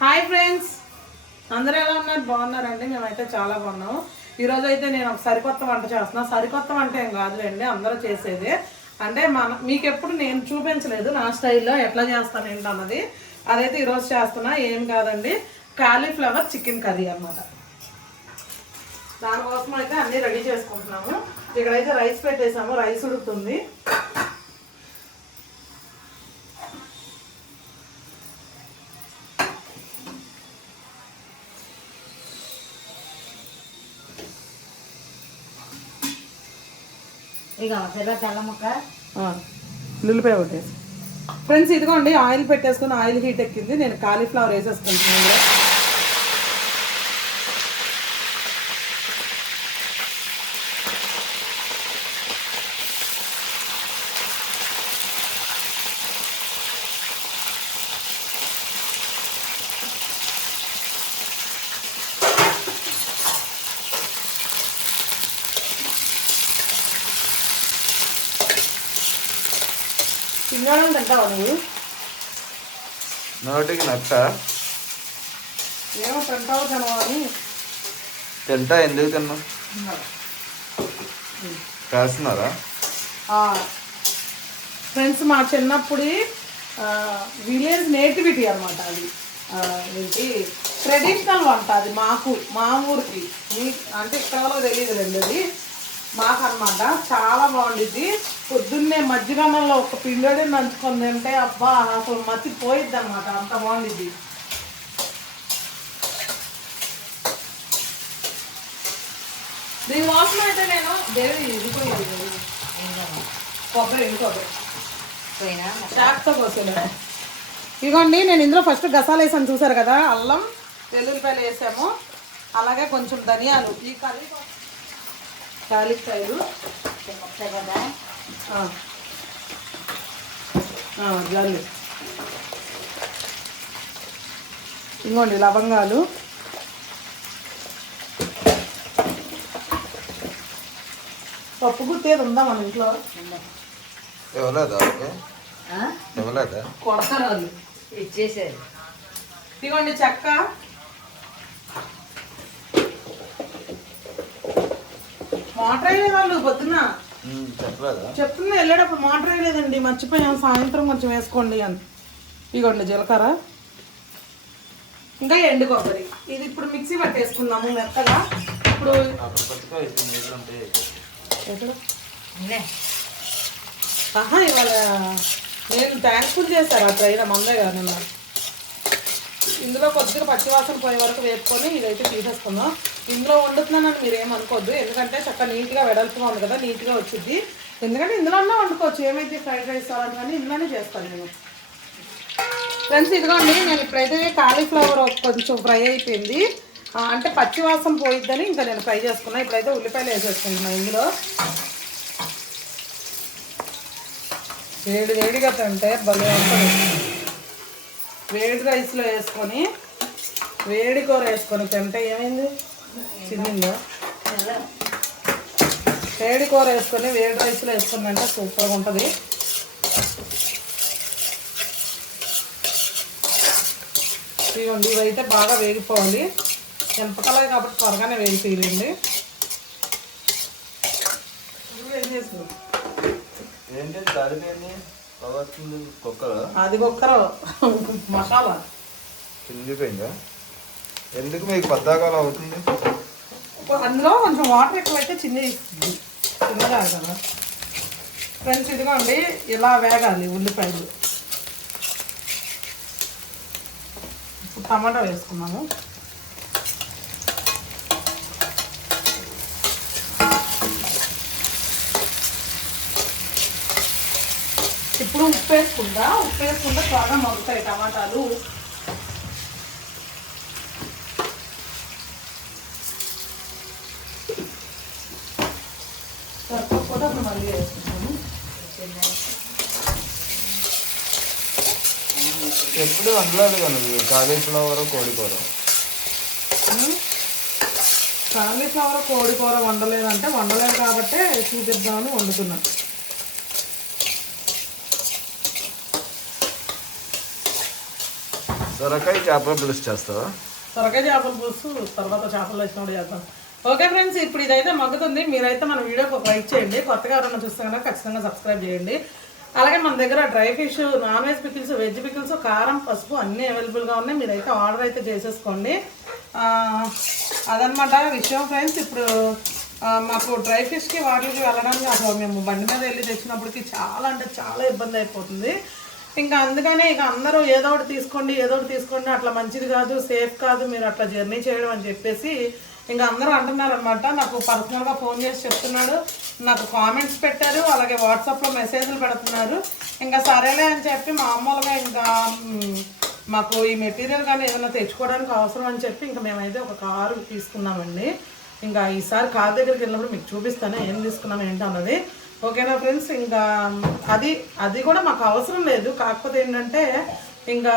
Hi friends. అందరూ ఎలా ఉన్నారు? బాగున్నారండి? మేమైతే చాలా బాగున్నాము. ఈరోజు అయితే నేను ఒక సరికొత్త వంట చేస్తున్నా. సరికొత్త వంట ఏం కాదులేండి అందరూ చేసేది. అంటే మన మీకు ఎప్పుడు నేను చూపించలేదు నా స్టైల్లో ఎట్లా చేస్తాను ఏంటి అన్నది అదైతే ఈరోజు చేస్తున్నా. ఏం కాదండి కాలీఫ్లవర్ చికెన్ కర్రీ అన్నమాట. దానికోసం అయితే అన్నీ రెడీ చేసుకుంటున్నాము. ఇక్కడైతే రైస్ పెట్టేసాము. రైస్ ఉడుకుతుంది. ఉల్లిపాయ ఒకటేసి ఫ్రెండ్స్ ఇదిగోండి ఆయిల్ పెట్టేసుకుని ఆయిల్ హీట్ ఎక్కింది. నేను కాలీఫ్లవర్ వేసేసుకుంటున్నాను. తింటావా నువ్వు? నోటికి నచ్చ ఏమో తింటావో తినవా అని. తింటా ఎందుకు తిన్నా? కాస్తున్నారా? ఫ్రెండ్స్ మా చిన్నప్పుడు విలేజ్ నేటివిటీ అనమాట అది. ఏంటి? ట్రెడిషనల్ వంట అది మాకు మా ఊరికి. అంటే ఇక్కడ వాళ్ళకి తెలియదులేండి అది మాకు అనమాట చాలా బాగుండిద్ది. పొద్దున్నే మధ్యాహ్నంలో ఒక పిండోడి నంచుకొని తింటే అబ్బా అసలు మర్చిపోయిద్ది అనమాట అంత బాగుండిద్ది. దీని వాసన అయితే నేను దేవి ఇదిపోయింది కొబ్బరి ఎండు కొబ్బరి. పోయినా? చాక్తో కోసాను ఇదిగోండి నేను ఇందులో ఫస్ట్ గసాలు వేసాను చూసారు కదా? అల్లం వెల్లుల్లిపాయలు వేసాము. అలాగే కొంచెం ధనియాలు. ఈ కర్రీ వస్తాయి కదా జల్లి ఇదిగోండి లవంగాలు. పప్పు గుర్తేది ఉందా మన ఇంట్లో? ఇవ్వలేదా? ఇవ్వలేదా కొడతారు వాళ్ళు. ఇచ్చేసారు. ఇదిగోండి చెక్క. మోటార్ అయ్యే వాళ్ళు చెప్పలేదా? చెప్తున్నా వెళ్ళేటప్పుడు మోటార్ వేయలేదండి. మర్చిపోయాం. సాయంత్రం కొంచెం వేసుకోండి అని. ఇగోండి జీలకర్ర. ఇంకా ఎండు కొబ్బరి. ఇది ఇప్పుడు మిక్సీ పట్టేసుకుందాము మెత్తగా. ఇప్పుడు. ఆహా ఇవాళ నేను థ్యాంక్ఫుల్ చేశారు ఆ ట్రైన్ మందే కదా నిన్న. ఇందులో కొద్దిగా పచ్చివాసన పోయే వరకు వేపుకొని ఇదైతే తీసేసుకుందాం. ఇందులో వండుతున్నానని మీరు ఏమనుకోవద్దు ఎందుకంటే చక్కగా నీట్గా వెడల్పుగా ఉంది కదా నీట్గా వచ్చింది ఎందుకంటే ఇందులో అన్నా వండుకోవచ్చు. ఏమైతే ఫ్రైడ్ రైస్ కావాలి కానీ ఇందులోనే చేస్తాను నేను. ఫ్రెండ్స్ ఇదిగోండి నేను ఇప్పుడైతే కాలీఫ్లవర్ కొంచెం ఫ్రై అయిపోయింది. అంటే పచ్చివాసం పోయిద్దని ఇంకా నేను ఫ్రై చేసుకున్నాను ఇప్పుడైతే ఉల్లిపాయలు వేసేసుకుంటున్నాను ఇందులో. వేడి వేడిగా తింటే భలే వేడి రైస్లో వేసుకొని వేడి కూర వేసుకొని తింటే ఏమైంది? చిన్నిందా? వేడి కూర వేసుకొని వేడి రైస్లో వేసుకొని తింటే సూపర్గా ఉంటుంది. ఇదిగోండి ఇవైతే బాగా వేగిపోవాలి. ఎంపకలే కాబట్టి త్వరగానే కుక్కర్? అది ఒక్కరు మసాలా. చిందిపోయిందా ఎందుకు మీకు పద్దాకాలం అవుతుంది? అందులో కొంచెం వాటర్ ఎక్కువైతే చిన్న ఇస్తుంది. చిన్నగా కదా ఫ్రెండ్స్ ఇదిగోండి ఇలా వేగాలి ఉల్లిపాయలు. ఇప్పుడు టమాటా వేసుకున్నాము. ఇప్పుడు ఉప్పు వేసుకుంటా. ఉప్పు వేసుకుంటే త్వరగా మగ్గుతాయి టమాటాలు. మళ్ళీ వేసుకుంటాము. ఎప్పుడు వండలేదు నువ్వు కాలీఫ్లవర్ కోడికూర. కాలీఫ్లవర్ కోడి కూర వండలేదంటే వండలేదు కాబట్టే చూపిద్దామని వండుతున్నాను సొరకాయ చేప పులుసు చేస్తావా? సొరకాయ చేపల పులుసు తర్వాత చేపలు వేసినప్పుడు చేద్దాం ఓకే ఫ్రెండ్స్ ఇప్పుడు ఇదైతే మగ్గుతుంది. మీరైతే మన వీడియోకి ఒక లైక్ చేయండి. కొత్తగా ఎవరైనా చూస్తే కనుక ఖచ్చితంగా సబ్స్క్రైబ్ చేయండి. అలాగే మన దగ్గర dry fish non veg pickles veg pickles కారం పసుపు అన్నీ అవైలబుల్గా ఉన్నాయి. మీరైతే ఆర్డర్ అయితే చేసేసుకోండి. అదనమాట విషయం ఫ్రెండ్స్. ఇప్పుడు మాకు డ్రై ఫిష్కి వాటికి వెళ్ళడానికి అసలు మేము బండి మీద వెళ్ళి తెచ్చినప్పటికి చాలా అంటే చాలా ఇబ్బంది అయిపోతుంది. ఇంకా అందుకనే ఇక అందరూ ఏదో ఒకటి తీసుకోండి ఏదో ఒకటి తీసుకోండి. అట్లా మంచిది కాదు సేఫ్ కాదు మీరు అట్లా జర్నీ చేయడం అని చెప్పేసి ఇంకా అందరూ అంటున్నారు అనమాట నాకు పర్సనల్గా ఫోన్ చేసి చెప్తున్నాడు నాకు కామెంట్స్ పెట్టారు అలాగే వాట్సాప్లో మెసేజ్లు పెడుతున్నారు. ఇంకా సరేలే అని చెప్పి మామూలుగా ఇంకా మాకు ఈ మెటీరియల్ కానీ ఏదైనా తెచ్చుకోవడానికి అవసరం అని చెప్పి ఇంకా మేమైతే ఒక కారు తీసుకున్నామండి. ఇంకా ఈసారి కార్ దగ్గరికి వెళ్ళినప్పుడు మీకు చూపిస్తాను ఏం తీసుకున్నాం ఏంటి అన్నది. ఓకేనా ఫ్రెండ్స్ ఇంకా అది అది కూడా మాకు అవసరం లేదు. కాకపోతే ఏంటంటే ఇంకా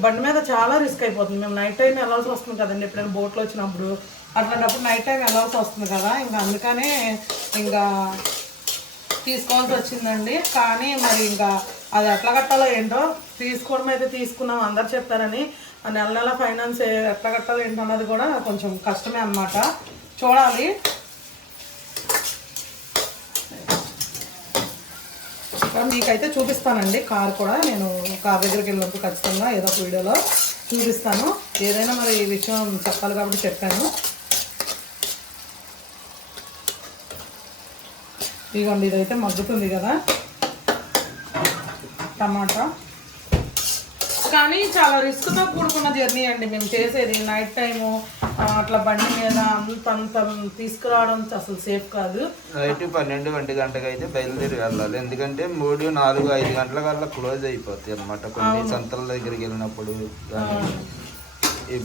బండి మీద చాలా రిస్క్ అయిపోతుంది. మేము నైట్ టైం వెళ్ళాల్సి వస్తుంది కదండి. ఎప్పుడైనా బోట్లో వచ్చినప్పుడు. అట్లాంటప్పుడు నైట్ టైం వెళ్ళాల్సి వస్తుంది కదా. ఇంకా అందుకనే ఇంకా తీసుకోవాల్సి వచ్చిందండి. కానీ మరి ఇంకా అది ఎట్లా కట్టాలో ఏంటో తీసుకోవడం అయితే తీసుకున్నాం. అందరు చెప్పారని. ఆ నెల నెల ఫైనాన్స్ ఎట్లా కట్టాలో ఏంటన్నది కూడా కొంచెం కష్టమే అన్నమాట. చూడాలి. ఇక్కడ మీకైతే చూపిస్తానండి. కార్ కూడా నేను కార్ దగ్గరికి వెళ్ళినప్పుడు ఖచ్చితంగా ఏదో ఒక వీడియోలో చూపిస్తాను. ఏదైనా మరి ఈ విషయం చెప్పాలి కాబట్టి చెప్పాను. ఇదిగోండి ఇదైతే మగ్గుతుంది కదా. టమాటా. కానీ చాలా రిస్క్తో కూడుకున్న జర్నీ అండి మేము చేసేది. నైట్ టైము అట్లా బండి మీద అంత తీసుకురావడం అసలు సేఫ్ కాదు. నైట్ పన్నెండు ఒంటి గంటకి అయితే బయలుదేరి వెళ్ళాలి. ఎందుకంటే మూడు నాలుగు ఐదు గంటల కల్లా క్లోజ్ అయిపోతాయి అన్నమాట కొన్ని సంతల దగ్గరికి వెళ్ళినప్పుడు ఈ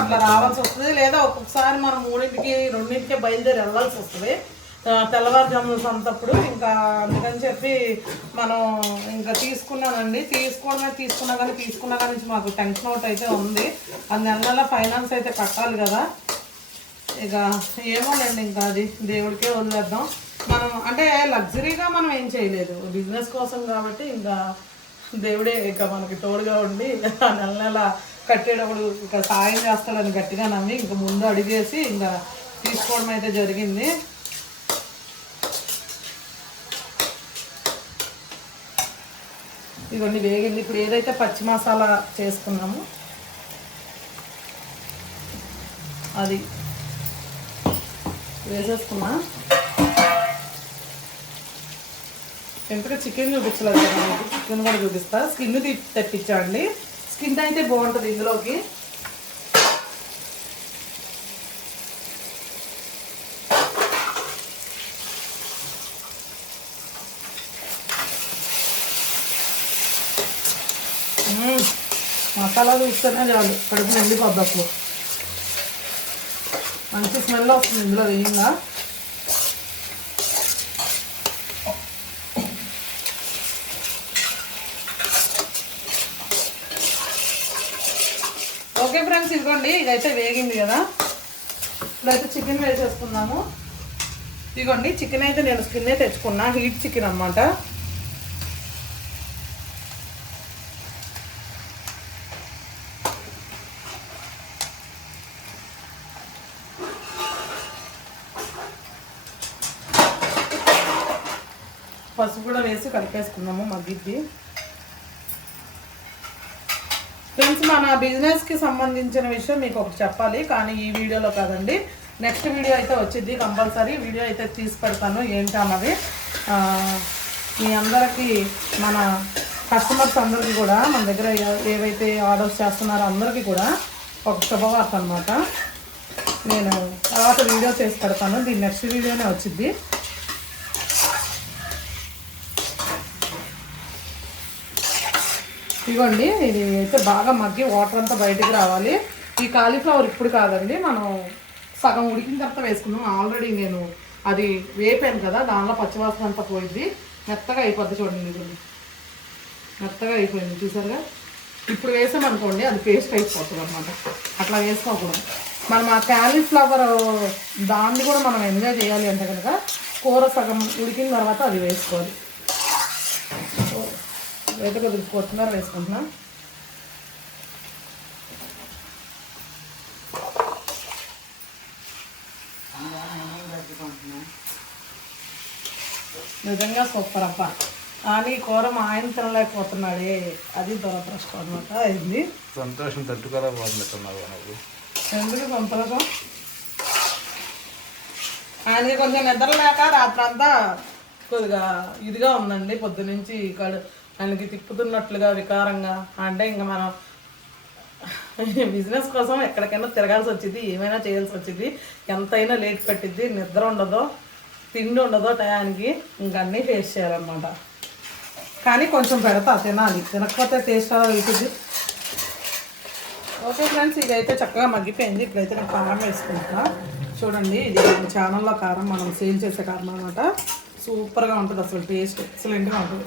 అట్లా రావాల్సి వస్తుంది. లేదా ఒక్కొక్కసారి మనం మూడింటికి రెండింటికి బయలుదేరి వెళ్ళాల్సి వస్తుంది. తెల్లవారుజామున సంతప్పుడు ఇంకా అందుకని చెప్పి మనం ఇంకా తీసుకున్నానండి. తీసుకోవడమే తీసుకున్నా కానీ తీసుకున్నా కానీ మాకు టెన్షన్ అవుట్ అయితే ఉంది. అది నెల నెల ఫైనాన్స్ అయితే కట్టాలి కదా. ఇక ఏమోలేండి ఇంకా అది. దేవుడికే వదిలేద్దాం. మనం అంటే లగ్జరీగా మనం ఏం చేయలేదు. బిజినెస్ కోసం కాబట్టి ఇంకా దేవుడే ఇక మనకి తోడుగా ఉండి నెల నెల కట్టేటప్పుడు ఇక సాయం చేస్తాడని గట్టిగా నమ్మి ఇంక ముందు అడిగేసి ఇంకా తీసుకోవడం అయితే జరిగింది. ఇవన్నీ వేగింది. ఇప్పుడు ఏదైతే పచ్చి మసాలా చేసుకున్నామో అది వేసేసుకున్నా. ఎంతగా చికెన్ చూపించలేదు చికెన్ కూడా చూపిస్తా. స్కిన్ తెప్పించండి. స్కిన్ అయితే బాగుంటుంది ఇందులోకి మ్మ్. మసాలా చూస్తేనే చాలు. కడుపు నిండిపోద్దకు మంచి స్మెల్ వస్తుంది ఇందులో వేయంగా. ఓకే ఫ్రెండ్స్ ఇదిగోండి ఇదైతే వేగింది కదా. ఇప్పుడైతే చికెన్ వేసేసుకున్నాము ఇదిగోండి చికెన్ అయితే నేను స్కిన్నే తెచ్చుకున్నా హీట్ చికెన్ అన్నమాట పసుపు కూడా వేసి కలిపేసుకున్నాము మగ్గిద్ది ఫ్రెండ్స్ మన బిజినెస్కి సంబంధించిన విషయం మీకు ఒకటి చెప్పాలి కానీ ఈ వీడియోలో కాదండి. నెక్స్ట్ వీడియో అయితే వచ్చింది కంపల్సరీ. వీడియో అయితే తీసి పెడతాను. ఏంటి అన్నది? మీ అందరికీ మన కస్టమర్స్ అందరికీ కూడా మన దగ్గర ఏవైతే ఆర్డర్స్ చేస్తున్నారో అందరికీ కూడా ఒక శుభవార్త అనమాట నేను తర్వాత వీడియో చేసి పెడతాను. దీని నెక్స్ట్ వీడియోనే వచ్చింది. ఇవ్వండి ఇది అయితే బాగా మగ్గి వాటర్ అంతా బయటికి రావాలి. ఈ కాలీఫ్లవర్ ఇప్పుడు కాదండి మనం సగం ఉడికిన తర్వాత వేసుకున్నాం ఆల్రెడీ నేను అది వేపాను కదా దానిలో పచ్చివాసన అంతా పోయింది. మెత్తగా అయిపోద్ది చూడండి ఇది మెత్తగా అయిపోయింది చూసారుగా? ఇప్పుడు వేసామనుకోండి అది పేస్ట్ అయిపోతుంది అనమాట అట్లా వేసుకోకూడదు. మనం ఆ క్యాలీఫ్లవర్ దాన్ని కూడా మనం ఎంజాయ్ చేయాలి అంటే కనుక కూర సగం ఉడికిన తర్వాత అది వేసుకోవాలి. అయితే కొద్దిగా కొత్తిమీర వేసుకుంటున్నా. నిజంగా సూపర్ అప్ప కానీ కూర మా ఆయన తినలేకపోతున్నాడే. అది దురదృష్టం అనమాట అయింది సంతోషం తట్టుకోలేకపోతున్నావు నాకు ఎందుకు సంతోషం? ఆయన కొంచెం నిద్ర లేక రాత్రంతా కొద్దిగా ఇదిగా ఉందండి. పొద్దునుంచి ఇక్కడ ఆయనకి తిప్పుతున్నట్లుగా వికారంగా. అంటే ఇంకా మనం బిజినెస్ కోసం ఎక్కడికైనా తిరగాల్సి వచ్చింది ఏమైనా చేయాల్సి వచ్చింది ఎంతైనా లేట్ పెట్టిద్ది నిద్ర ఉండదో తిండి ఉండదో టయానికి ఇంక అన్నీ ఫేస్ చేయాలన్నమాట. కానీ కొంచెం పెడతా తినాలి. తినకపోతే టేస్ట్ అలా వెళ్తుంది ఓకే ఫ్రెండ్స్ ఇదైతే చక్కగా మగ్గిపోయింది. ఇప్పుడైతే నేను కారం వేసుకుంటా. చూడండి ఇది మన ఛానల్లో కారం మనం సేల్ చేసే కారం అనమాట సూపర్గా ఉంటుంది అసలు టేస్ట్ ఎక్సలెంట్గా ఉంటుంది.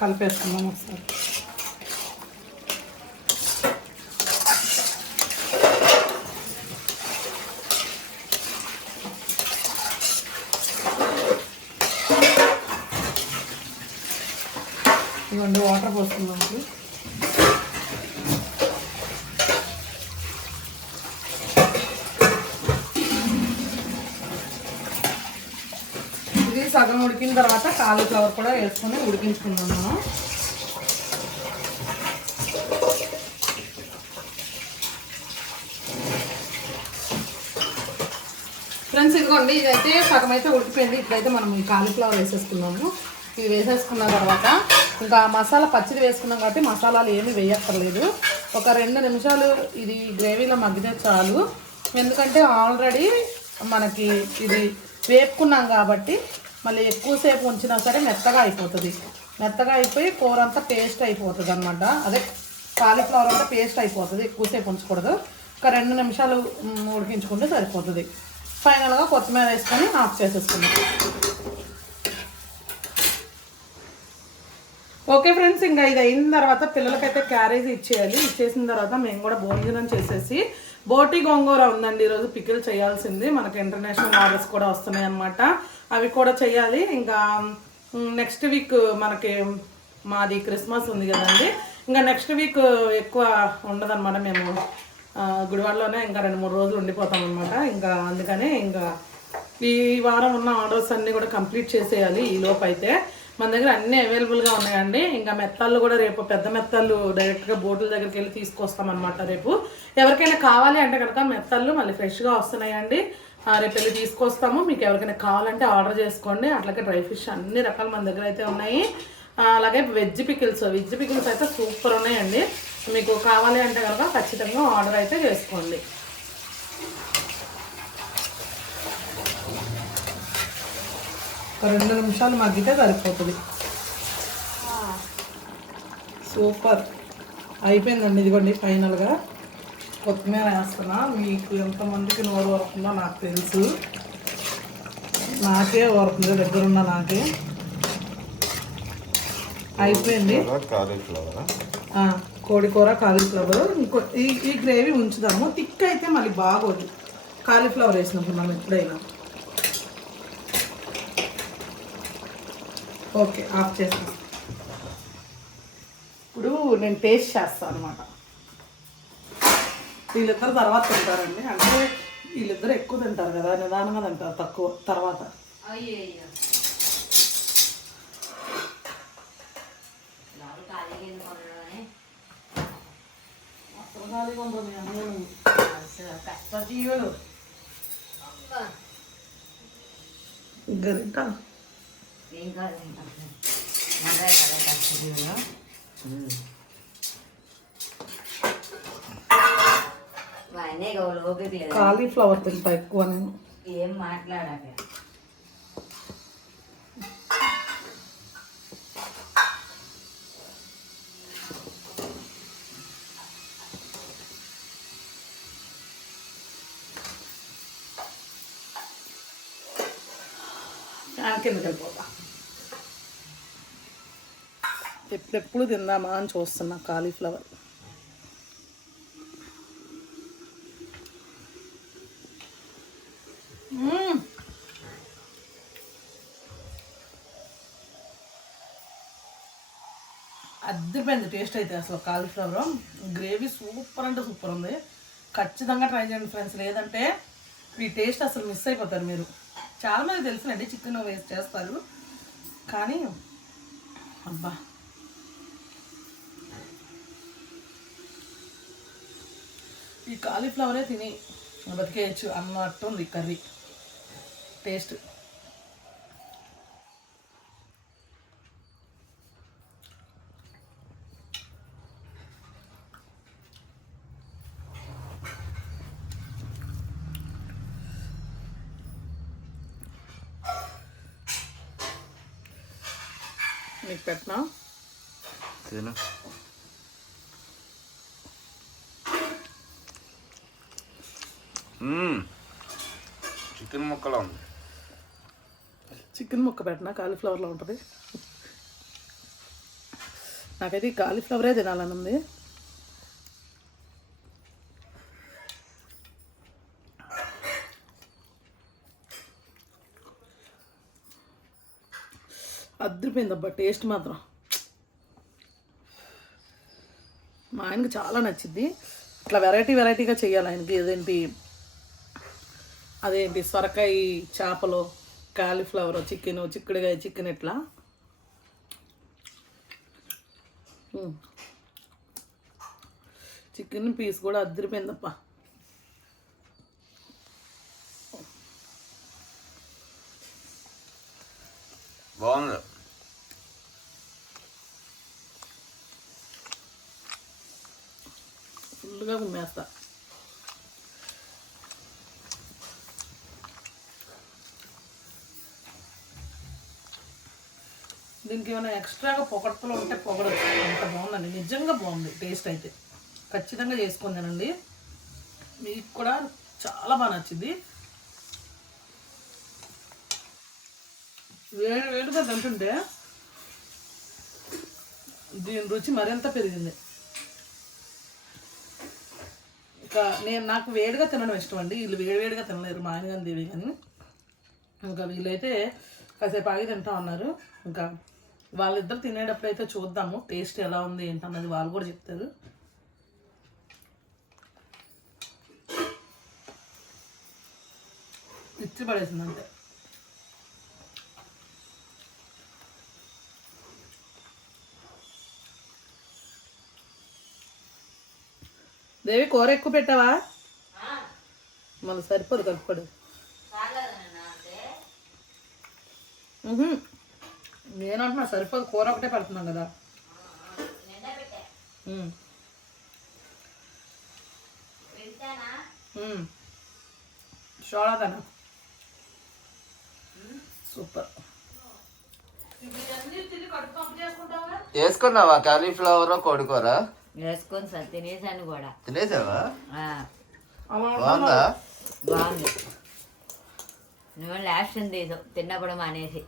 కలిపేసుకుందాం ఒకసారి. ఇవ్వండి వాటర్ పోసుకుందాం సగం ఉడికిన తర్వాత కాలీఫ్లవర్ కూడా వేసుకొని ఉడికించుకుందాం మనం. ఫ్రెండ్స్ ఇదిగోండి ఇదైతే సగం అయితే ఉడికిపోయింది. ఇప్పుడైతే మనం ఈ కాలీఫ్లవర్ వేసేసుకున్నాము ఇది వేసేసుకున్న తర్వాత ఇంకా మసాలా పచ్చిది వేసుకున్నాం కాబట్టి మసాలాలు ఏమీ వేయక్కర్లేదు. ఒక రెండు నిమిషాలు ఇది గ్రేవీలో మగ్గితే చాలు. ఎందుకంటే ఆల్రెడీ మనకి ఇది వేపుకున్నాం కాబట్టి మళ్ళీ ఎక్కువసేపు ఉంచినా సరే మెత్తగా అయిపోతుంది. మెత్తగా అయిపోయి కూర అంతా పేస్ట్ అయిపోతుంది అనమాట అదే కాలీఫ్లవర్ అంతా పేస్ట్ అయిపోతుంది. ఎక్కువసేపు ఉంచకూడదు. ఒక రెండు నిమిషాలు ఉడికించుకుంటే సరిపోతుంది. ఫైనల్గా కొత్తిమీర వేసుకొని ఆఫ్ చేసేసుకుందాం. ఓకే ఫ్రెండ్స్ ఇంకా ఇది అయిన తర్వాత పిల్లలకైతే క్యారేజ్ ఇచ్చేయాలి. ఇచ్చేసిన తర్వాత మేము కూడా భోజనం చేసేసి బోటి గోంగూర ఉందండి. ఈరోజు పికిల్ చేయాల్సింది. మనకి ఇంటర్నేషనల్ ఆర్డర్స్ కూడా వస్తున్నాయి అన్నమాట అవి కూడా చేయాలి ఇంకా నెక్స్ట్ వీక్ మనకి మాది క్రిస్మస్ ఉంది కదండి. ఇంకా నెక్స్ట్ వీక్ ఎక్కువ ఉండదన్నమాట మేము. గుడివాడలోనే ఇంకా రెండు మూడు రోజులు ఉండిపోతాం అనమాట ఇంకా అందుకనే ఇంకా ఈ వారం ఉన్న ఆర్డర్స్ అన్నీ కూడా కంప్లీట్ చేసేయాలి ఈ లోపు అయితే. మన దగ్గర అన్నీ అవైలబుల్గా ఉన్నాయండి. ఇంకా మెత్తాలు కూడా రేపు పెద్ద మెత్తాలు డైరెక్ట్గా బోటుల దగ్గరికి వెళ్ళి తీసుకొస్తామన్నమాట రేపు. ఎవరికైనా కావాలి అంటే కనుక మెత్తాలు మళ్ళీ ఫ్రెష్గా వస్తున్నాయండి. రేపు వెళ్ళి తీసుకొస్తాము. మీకు ఎవరికైనా కావాలంటే ఆర్డర్ చేసుకోండి. అట్లాగే డ్రై ఫిష్ అన్ని రకాలు మన దగ్గర అయితే ఉన్నాయి. అలాగే వెజ్ పికిల్స్. వెజ్ పికిల్స్ అయితే సూపర్ ఉన్నాయండి. మీకు కావాలి అంటే కనుక ఖచ్చితంగా ఆర్డర్ అయితే చేసుకోండి. రెండు నిమిషాలు మగ్గితే సరిపోతుంది. సూపర్. అయిపోయిందండి ఇదిగోండి ఫైనల్గా. కొత్తిమీర వేస్తున్నా. మీకు ఎంతమందికి నోరు వరకుందో నాకు తెలుసు. నాకే వరకుంది దగ్గరున్న నాకే. అయిపోయింది. కోడికూర కాలీఫ్లవర్ ఇంకో ఈ ఈ గ్రేవీ ఉంచుదాము. థిక్ అయితే మళ్ళీ బాగోదు. కాలీఫ్లవర్ వేసినప్పుడు మనం ఎప్పుడైనా. ఓకే ఆఫ్ చేస్తాను ఇప్పుడు నేను టేస్ట్ చేస్తాను అనమాట వీళ్ళిద్దరు తర్వాత తింటారండి. అంటే వీళ్ళిద్దరు ఎక్కువ తింటారు కదా నిదానంగా తింటారు తక్కువ తర్వాత. అయ్యయ్యో. లోపల ఖాళీగా ఎందుకు ఉండడమని అసలు ఖాళీగా ఉంటుంది అన్నీ అసలు కష్టజీవులు అబ్బా. గరిట ఏం కాదు ఏం కాదు మనరే కదా కష్టజీవులు మా అన్నయ్య గౌలు ఓపిక లేదు కాలీఫ్లవర్ తింటా ఎక్కువ నేను. ఏం మాట్లాడాక? ఫ్యాన్ కిందకి వెళ్ళిపోతా. ఎప్పుడెప్పుడు తిందామా అని చూస్తున్నా కాలీఫ్లవర్ మ్మ్. అద్దరిపోయింది టేస్ట్ అయితే అసలు కాలీఫ్లవర్ గ్రేవీ సూపర్ అంటే సూపర్ ఉంది. ఖచ్చితంగా ట్రై చేయండి ఫ్రెండ్స్ లేదంటే ఈ టేస్ట్ అసలు మిస్ అయిపోతారు మీరు. చాలామంది తెలుసునండి చికెన్ వేస్ట్ చేస్తారు. కానీ అబ్బా. ఈ కాలీఫ్లవరే తిని బతికేయచ్చు అన్నట్టు ఉంది కర్రీ. టేస్ట్ పెట్టినా? తిను. చికెన్ ముక్కలా ఉంది. చికెన్ ముక్క పెట్టినా? కాలీఫ్లవర్లో ఉంటుంది. నాకైతే ఈ కాలీఫ్లవరే తినాలని ఉంది అద్దరిపోయిందబ్బా టేస్ట్ మాత్రం. మా ఆయనకి చాలా నచ్చింది ఇట్లా వెరైటీ వెరైటీగా చేయాలి ఆయనకి. ఏదేంటి అదేంటి? సొరకాయ చేపలు కాలీఫ్లవర్ చికెన్ చిక్కుడుకాయ చికెన్ ఇట్లా చికెన్ పీస్ కూడా అద్దరిపోయిందప్ప బాగుంది. ఫుల్గా కుమ్మేస్తా దీనికి ఏమైనా ఎక్స్ట్రాగా పొగడతలు ఉంటే పొగడచ్చు. అంత బాగుందండి. నిజంగా బాగుంది. టేస్ట్ అయితే. ఖచ్చితంగా చేసుకుందానండి మీకు కూడా చాలా బాగా నచ్చింది. వేడి వేడిగా తింటుంటే దీని రుచి మరింత పెరిగింది. ఇంకా నేను నాకు వేడిగా తినడం ఇష్టం అండి. వీళ్ళు వేడివేడిగా తినలేరు మా ఆయన కానీ దేవి కానీ ఇంకా వీళ్ళైతే కాసేపు ఆగి తింటా ఉన్నారు. ఇంకా వాళ్ళిద్దరు తినేటప్పుడు అయితే చూద్దాము టేస్ట్ ఎలా ఉంది ఏంటన్నది వాళ్ళు కూడా చెప్తారు. ఇచ్చి పడేసింది అంతే. దేవి కూర ఎక్కువ పెట్టావా? మన సరిపోదు కలుపుకోడు. నేనంటున్నా సరిపోదు కూర ఒకటే పెడుతున్నాం కదా. షోళాదనా సూపర్. వేసుకున్నావా? కాలీఫ్లవర్ కోడికూర? వేసుకొని సార్ తినేసాను కూడా. తినేసావా? ఆ, బాగుందా? బాగుంది. నువ్వు లాస్ట్ తీసావు తిన్నప్పుడు మానేసి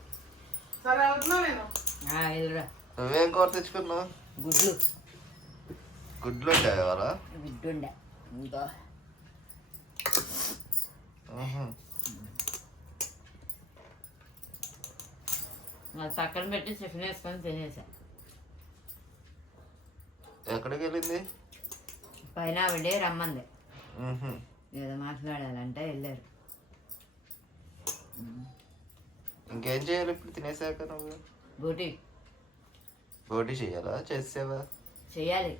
నువ్వేం కూర తెచ్చుకున్నావు? గుడ్లు. గుడ్లు ఉంటాయి ఎవరా? గుడ్డుండే ఇంకా పక్కన పెట్టి టిఫిన్ వేసుకొని తినేసా. ఎక్కడికి వెళ్ళింది పైన ఆవిడే రమ్మంది. ఏదో మాట్లాడాలంటే వెళ్ళారు. ఇంకేం చేయాలి ఇప్పుడు తినేసాక నువ్వు? బూటీ. రోటీ చేయాలా? చేసావా? చెయ్యాలి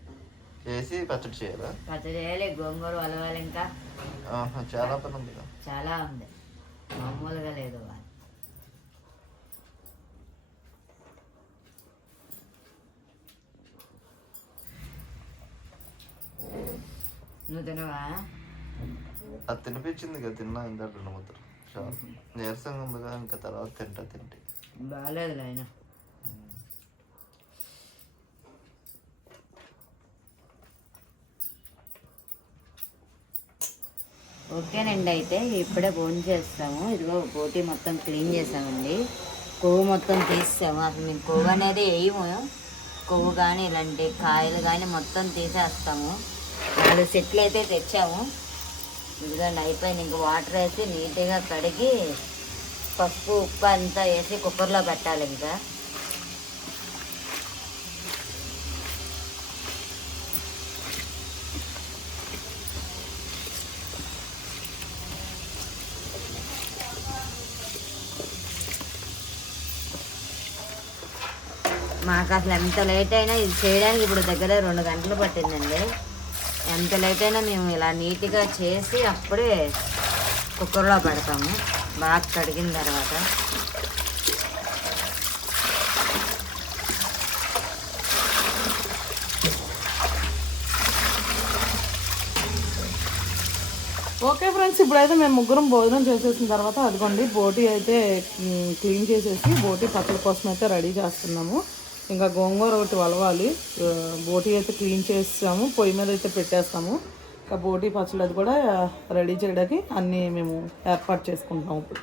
చేసి పచ్చడి చేయాలా? పచ్చడి చేయాలి గోంగూర వలవాలి ఇంకా. చాలా పని ఉంది. చాలా ఉంది. మామూలుగా లేదు. నువ్వు తినవా? అది తినిపించింది కదా తిన్నా ఇందా రెండు ముద్దలు నీరసంగా ఉందిగా ఇంకా తర్వాత తింటా తింటే. బాగాలేదు ఆయన ఓకేనండి అయితే ఇప్పుడే భోజనం చేస్తాము. ఇదిగో బోటి మొత్తం క్లీన్ చేసామండి. కొవ్వు మొత్తం తీసాము అసలు మేము కొవ్వు అనేది వేయము కొవ్వు కానీ ఇలాంటి కాయలు కానీ మొత్తం తీసేస్తాము. నాలుగు సెట్లు అయితే తెచ్చాము. ఇదిగోండి అయిపోయింది. ఇంక వాటర్ వేసి నీట్గా కడిగి పప్పు ఉప్పు అంతా వేసి కుక్కర్లో పెట్టాలి ఇంకా. మాకు అసలు ఎంత లేట్ అయినా ఇది చేయడానికి ఇప్పుడు దగ్గర రెండు గంటలు పట్టిందండి. ఎంత లేట్ అయినా మేము ఇలా నీట్గా చేసి అప్పుడే కుక్కర్లో పెడతాము. బాగా కడిగిన తర్వాత. ఓకే ఫ్రెండ్స్ ఇప్పుడైతే మేము ముగ్గురం భోజనం చేసేసిన తర్వాత అదిగోండి బోటి అయితే క్లీన్ చేసేసి బోటి పచ్చడి కోసం అయితే రెడీ చేస్తున్నాము. ఇంకా గోంగూర ఒకటి వలవాలి. బోటీ అయితే క్లీన్ చేస్తాము పొయ్యి మీద అయితే పెట్టేస్తాము. ఇంకా బోటీ పచ్చడి అది కూడా రెడీ చేయడానికి అన్నీ మేము ఏర్పాటు చేసుకుంటాము ఇప్పుడు.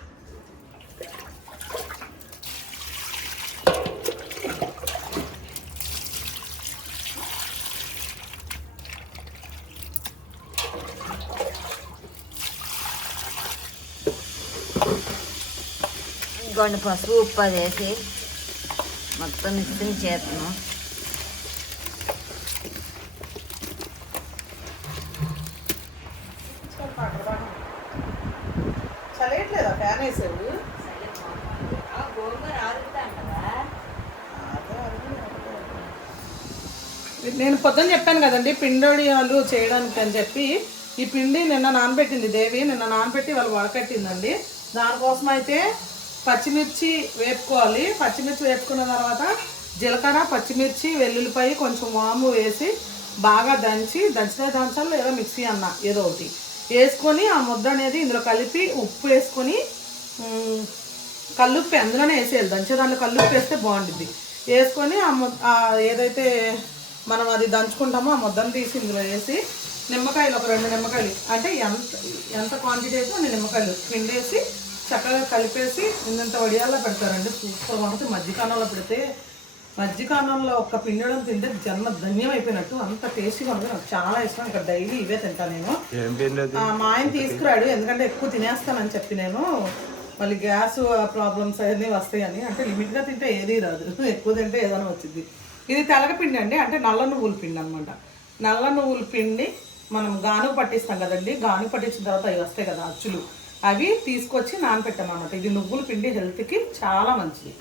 ఇంకొండి పసుపు ఉప్పు అది వేసి మొత్తం మిక్సింగ్ ఫ్యాన్ వేసేవి నేను పొద్దున్న చెప్పాను కదండి పిండోడియాలు చేయడానికి అని చెప్పి ఈ పిండి నిన్న నానబెట్టింది దేవి నిన్న నానబెట్టి వాళ్ళు వడకట్టిందండి. దానికోసం అయితే పచ్చిమిర్చి వేపుకోవాలి. పచ్చిమిర్చి వేపుకున్న తర్వాత జీలకర్ర పచ్చిమిర్చి వెల్లుల్లిపాయ కొంచెం వాము వేసి బాగా దంచి దంచిన దంచాలి లేదా మిక్సీ అన్న ఏదో ఒకటి వేసుకొని ఆ ముద్ద అనేది ఇందులో కలిపి ఉప్పు వేసుకొని కల్లుప్పి కల్లుప్పు అందులోనే వేసేయాలి. దంచేదాన్ని కల్లుప్పి వేస్తే బాగుంటుంది వేసుకొని ఆ ముద్ద ఏదైతే మనం అది దంచుకుంటామో ఆ ముద్దను తీసి ఇందులో వేసి నిమ్మకాయలు ఒక రెండు నిమ్మకాయలు అంటే ఎంత ఎంత క్వాంటిటీ అయితే అన్ని నిమ్మకాయలు పిండేసి చక్కగా కలిపేసి ఇంత వడియాల్లో పెడతారండి. సూపర్ ఉంటుంది. మధ్యకాలంలో పెడితే మధ్యకాలంలో ఒక్క పిండడం తింటే జన్మ ధన్యం అయిపోయినట్టు. అంత టేస్టీగా ఉంటుంది. నాకు చాలా ఇష్టం. ఇక్కడ డైలీ ఇవే తింటాను నేను. మా ఆయన తీసుకురాడు. ఎందుకంటే ఎక్కువ తినేస్తానని చెప్పి నేను. మళ్ళీ గ్యాస్ ప్రాబ్లమ్స్ అవన్నీ వస్తాయని. అంటే లిమిట్గా తింటే ఏది రాదు. ఎక్కువ తింటే ఏదైనా వచ్చింది ఇది తెలగపిండి అండి. అంటే నల్ల నువ్వుల పిండి అనమాట నల్ల నువ్వుల పిండి మనం గానుగ పట్టిస్తాం కదండి. గానుగ పట్టించిన తర్వాత అవి వస్తాయి కదా అచ్చులు. అవి తీసుకొచ్చి నానపెట్టాం అనమాట ఇది నువ్వుల పిండి హెల్త్కి చాలా మంచిది.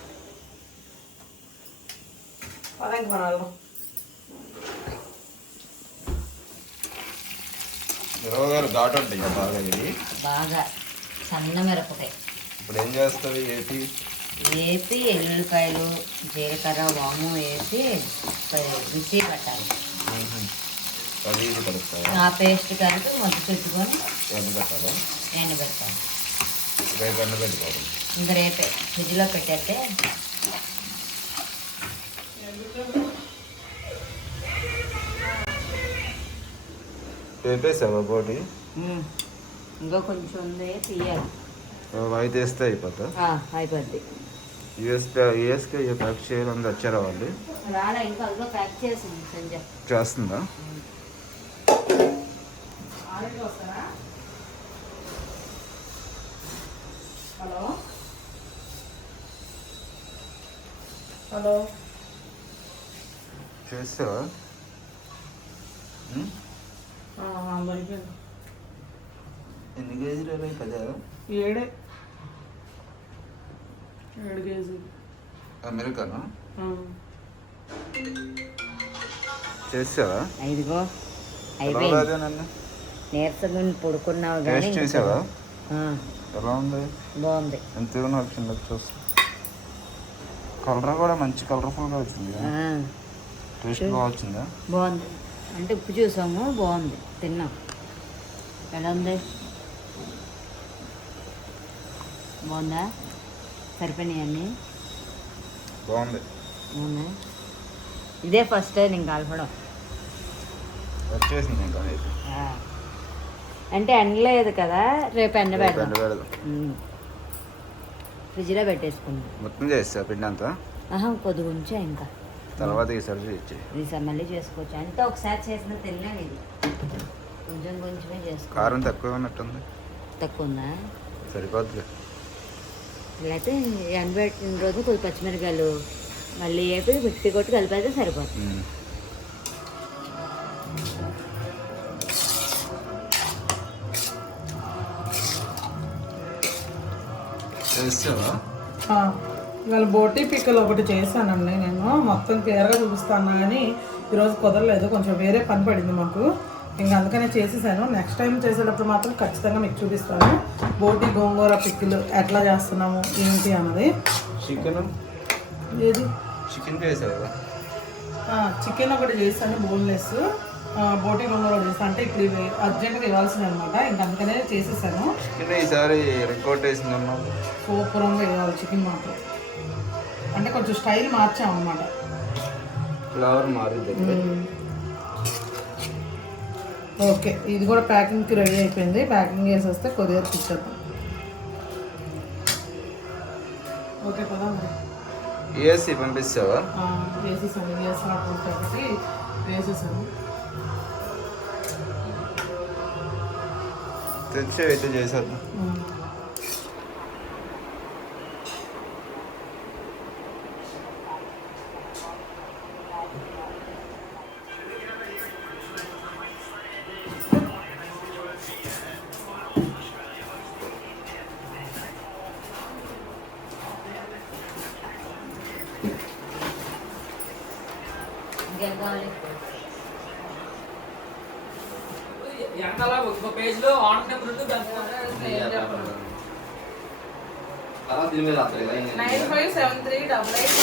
పదండి మన ఘాటు ఉంటాయి బాగా ఇది. బాగా సన్న మిరపకాయ. ఇప్పుడు ఏం ఏపీ వేసి ఎల్లుల్లిపాయలు జీలకర్ర వాము వేసి మిక్సీ పట్టాలి. ఆ పేస్ట్ కలిపి మొదలు పెట్టుకొని పెట్టాలి? ఎండబెట్టాలి రేపు ఎండ పెట్టుకోవాలి. ఇంకా రేపే ఫ్రిడ్జ్లో పెట్టేస్తే ఇంకా కొంచెం ఉంది తీయాలి. వేస్తే అయిపోతా ఆ, అయిపోద్ది. యూఎస్పీ యూఎస్కే ప్యాక్ చేయాలని వచ్చారా వాళ్ళు? రాలే ఇంకా అందులో ప్యాక్ చేసింది సంజయ్ చేస్తుందా? హలో? అయిపోయింది ఎన్ని కేజీలు ఇరవై కదా ఏడే. ఏడు కేజీ అమెరికానా? చేసావా? ఎలా అయిపోయింది. నీరసంగా పడుకున్నావు కానీ చేసావా? ఎలా ఉంది? బాగుంది. ఎంత చిన్న చూస్తా. కలర్ కూడా మంచి కలర్ఫుల్గా వచ్చింది టేస్ట్ బాగా వచ్చిందా? బాగుంది. అంటే ఉప్పు చూసాము బాగుంది. తిన్నాం. ఎలా ఉంది? బాగుందా? సరిపోయినాయి అన్నీ? బాగుంది. బాగున్నాయి ఇదే ఫస్ట్ టైం నేను కలపడం. వచ్చేసింది. అంటే ఎండలేదు కదా రేపు ఎండ పెడదాం. ఫ్రిడ్జ్లో పెట్టేసుకుందాం మొత్తం చేస్తా పిండి అంతా? ఆహా కొద్దిగా ఉంచా ఇంకా. తర్వాత ఈసారి చేయొచ్చు ఈసారి మళ్ళీ చేసుకోవచ్చు. అంటే ఒకసారి చేసిన తినలేము ఇది. కొంచెం కొంచెమే చేసుకో. కారం తక్కువ ఉన్నట్టుంది. తక్కువ ఉందా సరిపోద్ది. లేకపోతే ఎండబెట్టిన రోజు కొద్ది పచ్చిమిరకాయలు మళ్ళీ వేపి మిక్సీ కొట్టి కలిపేస్తే సరిపోతుంది ఇవాళ బోటి పిక్కలు ఒకటి చేశానండి నేను. మొత్తం క్లియర్గా చూపిస్తాను కానీ ఈరోజు కుదరలేదు. కొంచెం వేరే పని పడింది మాకు. ఇంకా అందుకనే చేసేసాను. నెక్స్ట్ టైం చేసేటప్పుడు మాత్రం ఖచ్చితంగా మీకు చూపిస్తాను. బోటి గోంగూర పిక్కలు ఎట్లా చేస్తున్నాము ఏంటి అన్నది. చికెన్? ఏది? చికెన్ చికెన్ ఒకటి చేస్తాను బోన్లెస్. బోటి ఒకటి చేస్తాను అంటే ఇప్పుడు ఇవి అర్జెంట్గా ఇవ్వాల్సింది అనమాట ఇంకా అందుకనే చేసేసాను. చికెన్ ఈసారి రికార్డ్ వేసిందన్నావు సూపర్గా వేయాలి చికెన్ మాత్రం. అంటే కొంచెం స్టైల్ మార్చాం అనమాట ఫ్లవర్ మారుద్ది ఓకే ఇది కూడా ప్యాకింగ్కి రెడీ అయిపోయింది. ప్యాకింగ్ చేసేస్తే కొరియర్కి ఇచ్చేద్దాం ఓకే కదా ఏసీ పంపిస్తావా? ఆ, వేసేసాను వేసినట్టు ఒకటి వేసేసాను తెచ్చి అయితే చేసేద్దాం ఉమ్. వెనకాల ఒక పేజ్లో ఆన్ నెంబర్ ఉంటుంది తర్వాత దీని మీద రాత్రి line nine five seven three double eight.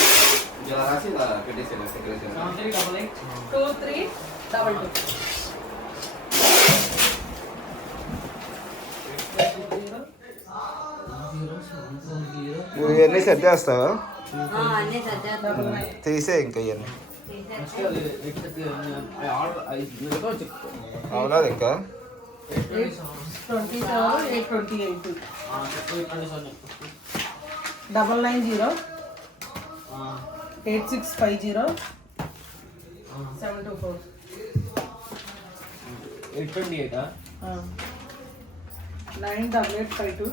ఇలా రాసి ఇలా పెట్టేసేయాలి secretary double eight two three double two నువ్వు ఇవన్నీ సెట్ చేస్తావా అన్నీ సర్దేద్దాం తీసే ఇంకా ఇవన్నీ. అవునా ఇంకా double nine zero. Eight six five zero. Seven two four. Eight twenty eight? Nine double eight five two.